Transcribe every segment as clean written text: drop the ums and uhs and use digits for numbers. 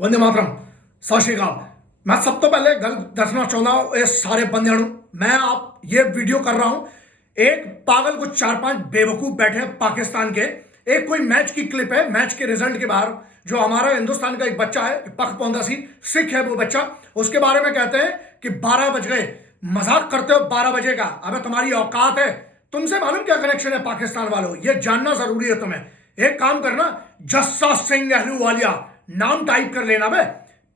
वंदे मातरम। सत श्री अकाल। मैं सब तो पहले गल दसना चाहता हूं ये सारे बंदे मैं आप ये वीडियो कर रहा हूं। एक पागल को चार पांच बेवकूफ बैठे हैं पाकिस्तान के। एक कोई मैच की क्लिप है, मैच के रिजल्ट के बाहर जो हमारा हिंदुस्तान का एक बच्चा है पख पौंदा सी सिख है वो बच्चा, उसके बारे में कहते हैं कि 12 बज गए, मजाक करते हो 12 बजे का। अबे तुम्हारी औकात है? तुमसे मालूम क्या कनेक्शन है पाकिस्तान वालों, ये जानना जरूरी है तुम्हें। एक काम करना, जस्सा सिंह अहलूवालिया नाम टाइप कर लेना बे,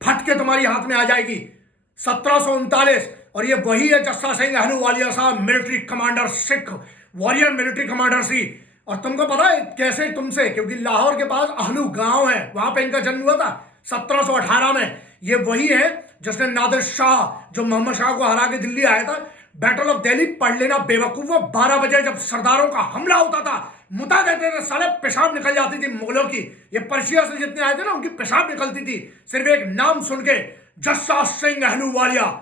फट के तुम्हारी हाथ में आ जाएगी। 1739। और ये वही है जस्सा सिंह अहलूवालिया साहब, military commander, Sikh warrior military commander सी। और तुमको पता है कैसे? तुमसे, क्योंकि लाहौर के पास अहलू गांव है, वहां पे इनका जन्म हुआ था 1718 में। ये वही है जिसने नादिर शाह, जो मोहम्मद शाह को हरा के दिल्ली आया था, बैटल ऑफ दिल्ली पढ़ लेना बेवकूफ। 12 बजे जब सरदारों का हमला होता था, मुता देते थे साले, पेशाब निकल जाती थी मुगलों की। ये पर्शिया से जितने आए थे ना, उनकी पेशाब निकलती थी सिर्फ एक नाम सुन के, जस्सा सिंह अहलूवालिया।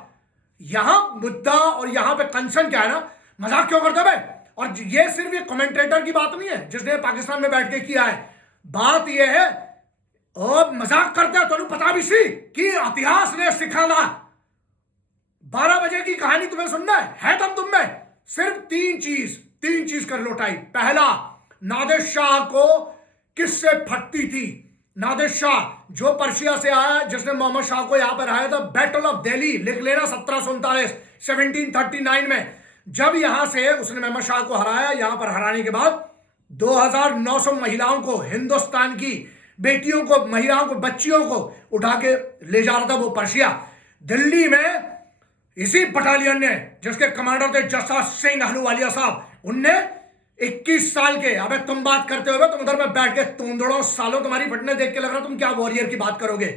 यहां मुद्दा और यहां पे कंसर्न क्या है ना, मजाक क्यों करते भाई? और ये सिर्फ ये कमेंटेटर की बात नहीं है जिसने पाकिस्तान में बैठ के किया है, बात ये है और मजाक करते हैं तो पता भी सी कि इतिहास ने सिखाना। 12 बजे की कहानी तुम्हें सुनना है दम तुम में? सिर्फ तीन चीज कर लो टाइप। पहला, नादिर शाह को किससे फटती थी? नादिर शाह जो पर्शिया से आया, जिसने मोहम्मद शाह को यहां पर आया था, बैटल ऑफ दिल्ली लिख लेना 1739 1739 में, जब यहां से उसने मोहम्मद शाह को हराया। यहां पर हराने के बाद 2900 महिलाओं को, हिंदुस्तान की बेटियों को, महिलाओं को, बच्चियों को उठा के ले जा रहा था वो पर्शिया। दिल्ली में इसी बटालियन ने, जिसके कमांडर थे जस्सा सिंह अहलूवालिया साहब, उनने 21 साल के, अबे तुम बात करते हो तुम उधर में बैठ के तोंदड़ो सालों, तुम्हारी फटने देख के लग रहा तुम क्या वॉरियर की बात करोगे।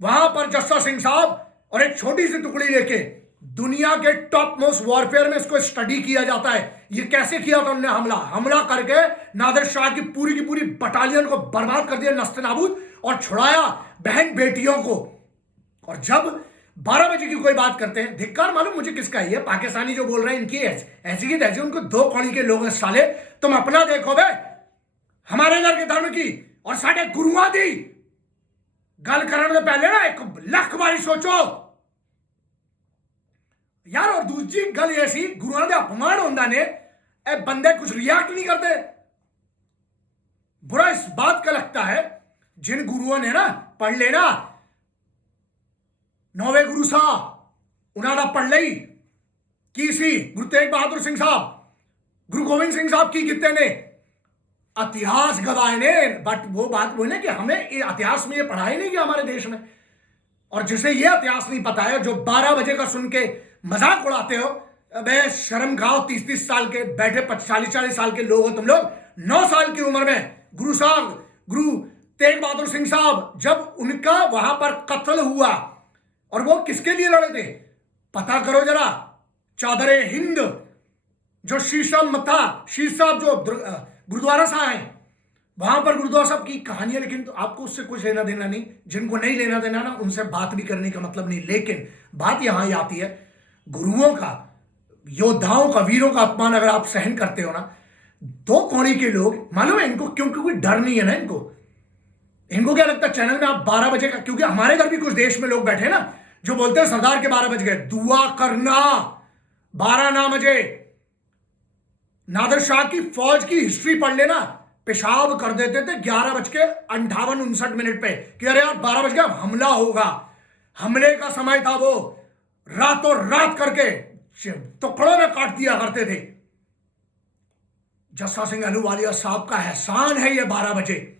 वहां पर जस्सा सिंह साहब और एक छोटी सी टुकड़ी लेके दुनिया के टॉप मोस्ट वॉरफेयर में इसको स्टडी किया जाता है। ये कैसे किया था उन्होंने हमला करके नादिर शाह की पूरी बटालियन को बर्बाद कर दिया, नस्ते नाबूद, और छुड़ाया बहन बेटियों को। और जब 12 बजे की कोई बात करते हैं, धिक्कार मालूम मुझे किसका है? ये पाकिस्तानी जो बोल रहे हैं इनकी ऐसी की तैसी, उनको दो कौड़ी के लोग हैं साले। तुम अपना देखो बे, हमारे घर के धर्म की और साढ़े गुरुआ दी गल करने से पहले ना 1 लाख बारी सोचो यार। और दूसरी गल ऐसी, गुरुआ दे अपमान होंदा ने, ए बंदे कुछ रिएक्ट नहीं करते। बुरा इस बात का लगता है जिन गुरुओं ने ना पढ़ लेना, नौवे गुरु साहब उन्होंने पढ़ ली की सी, गुरु तेग बहादुर सिंह साहब, गुरु गोविंद सिंह साहब की कितने ने इतिहास गवाए ने। बट वो बात वो ना कि हमें इतिहास में ये पढ़ाई नहीं किया हमारे देश में। और जिसे ये इतिहास नहीं पता है, जो 12 बजे का सुन के मजाक उड़ाते हो, अबे शर्म खाओ। 30 साल के बैठे 40 साल के लोग हो तुम लोग। 9 साल की उम्र में गुरु साहब, गुरु तेग बहादुर सिंह साहब, जब उनका वहां पर कत्ल हुआ, और वो किसके लिए लड़े थे पता करो जरा। चादरे हिंद, जो शीशा मथा, शीश साहब जो गुरुद्वारा साहब है, वहां पर गुरुद्वारा साहब की कहानी है। लेकिन तो आपको उससे कुछ लेना देना नहीं। जिनको नहीं लेना देना ना, उनसे बात भी करने का मतलब नहीं। लेकिन बात यहां ही आती है, गुरुओं का, योद्धाओं का, वीरों का अपमान अगर आप सहन करते हो ना, दो कौड़ी के लोग, मालूम है इनको क्यों? क्योंकि डर नहीं है ना इनको क्या लगता है चैनल में आप 12 बजे का, क्योंकि हमारे घर भी कुछ देश में लोग बैठे ना जो बोलते हैं सरदार के 12 बज गए, दुआ करना 12 ना बजे। नादिर शाह की फौज की हिस्ट्री पढ़ लेना, पेशाब कर देते थे 11:58 पे कि अरे यार 12 बज गया, हमला होगा। हमले का समय था वो, रातों रात करके टुकड़ों में काट दिया करते थे। जस्सा सिंह अहलूवालिया साहब का एहसान है ये 12 बजे।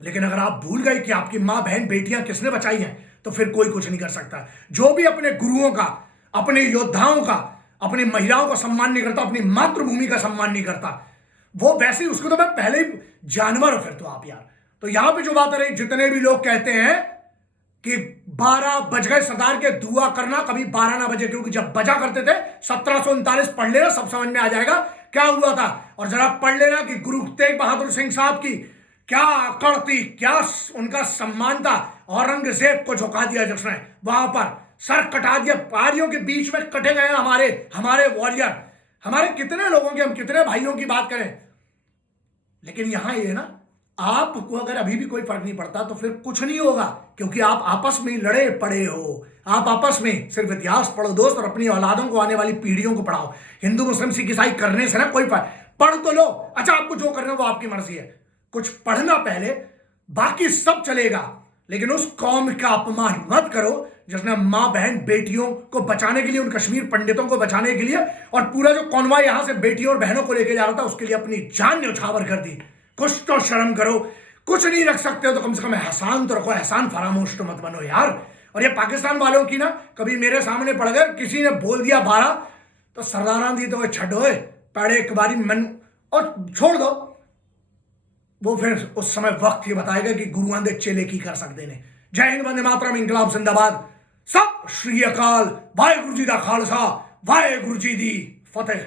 लेकिन अगर आप भूल गए कि आपकी मां बहन बेटियां किसने बचाई हैं, तो फिर कोई कुछ नहीं कर सकता। जो भी अपने गुरुओं का, अपने योद्धाओं का, अपनी महिलाओं का सम्मान नहीं करता, अपनी मातृभूमि का सम्मान नहीं करता, वो वैसे ही उसको तो मैं पहले ही जानवर हो फिर तो आप यार। तो यहां पे जो बात है, जितने भी लोग कहते हैं कि 12 बज गए सरदार के, दुआ करना कभी 12 ना बजे, क्योंकि जब बजा करते थे 1739 पढ़ लेना, सब समझ में आ जाएगा क्या हुआ था। और जरा पढ़ लेना कि गुरु तेग बहादुर सिंह साहब की क्या अकड़ थी, क्या उनका सम्मान था। औरंगजेब को झुका दिया जिसने, वहां पर सर कटा दिया, पहाड़ियों के बीच में कटे गए हमारे वॉरियर। हमारे कितने लोगों के, हम कितने भाइयों की बात करें। लेकिन यहां ये ना आपको अगर अभी भी कोई फर्क नहीं पड़ता तो फिर कुछ नहीं होगा, क्योंकि आप आपस में ही लड़े पड़े हो। आप आपस में सिर्फ इतिहास पढ़ो दोस्त, और अपनी औलादों को, आने वाली पीढ़ियों को पढ़ाओ। हिंदू मुस्लिम सिख ईसाई करने से ना कोई फर्क, पढ़ तो लो, अच्छा आपको जो करना है वो आपकी मर्जी है, कुछ पढ़ना पहले, बाकी सब चलेगा। लेकिन उस कौम का अपमान मत करो जिसने मां बहन बेटियों को बचाने के लिए, उन कश्मीर पंडितों को बचाने के लिए, और पूरा जो कॉन्वॉय यहां से बेटियों और बहनों को लेकर जा रहा था उसके लिए अपनी जान न्यौछावर कर दी। कुछ तो शर्म करो। कुछ नहीं रख सकते हो तो कम से कम एहसान तो रखो, एहसान फरामोश तो मत बनो यार। और ये पाकिस्तान वालों की ना, कभी मेरे सामने पड़ गए, किसी ने बोल दिया 12 तो सरदारां दी तो छो पैड़े एक बारी मन और छोड़ दो। वो फिर उस समय वक्त ही बताएगा कि गुरुआं दे चेले की कर सकते ने। जय हिंद, वंदे मातरम, इंकलाब जिंदाबाद, सत श्री अकाल, वाहेगुरु जी दा खालसा, वाहेगुरु जी दी फतेह।